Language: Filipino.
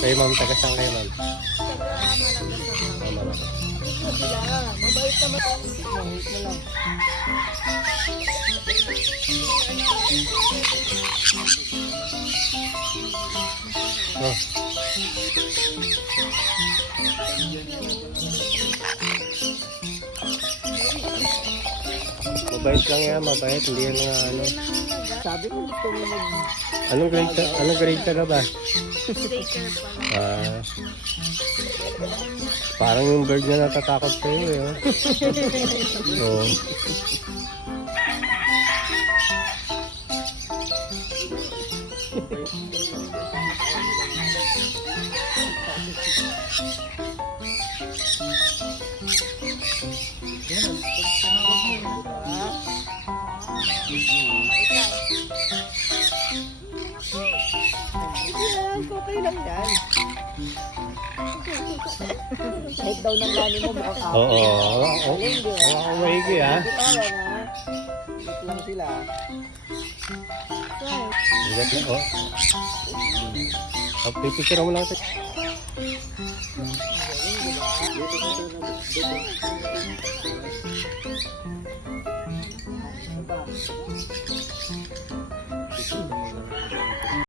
Kay ma'am, taga saan kayo ma'am? Taga Malagasang. Mabait naman. Mabait na lang. Oh. Mabait lang yan, mabait. Hindi yan nga ano. Sabi ko gusto mo Anong grade ka na ba? daycare pala. Parang yung bird na natatakot sa'yo eh. Oh. Okay lang yan. Kahit daw ng lani mo mukhang ako. Oo. Ang maigi ah. Bitawa na. Dito lang sila. Bigat na oh. Pipicture mo lang ito.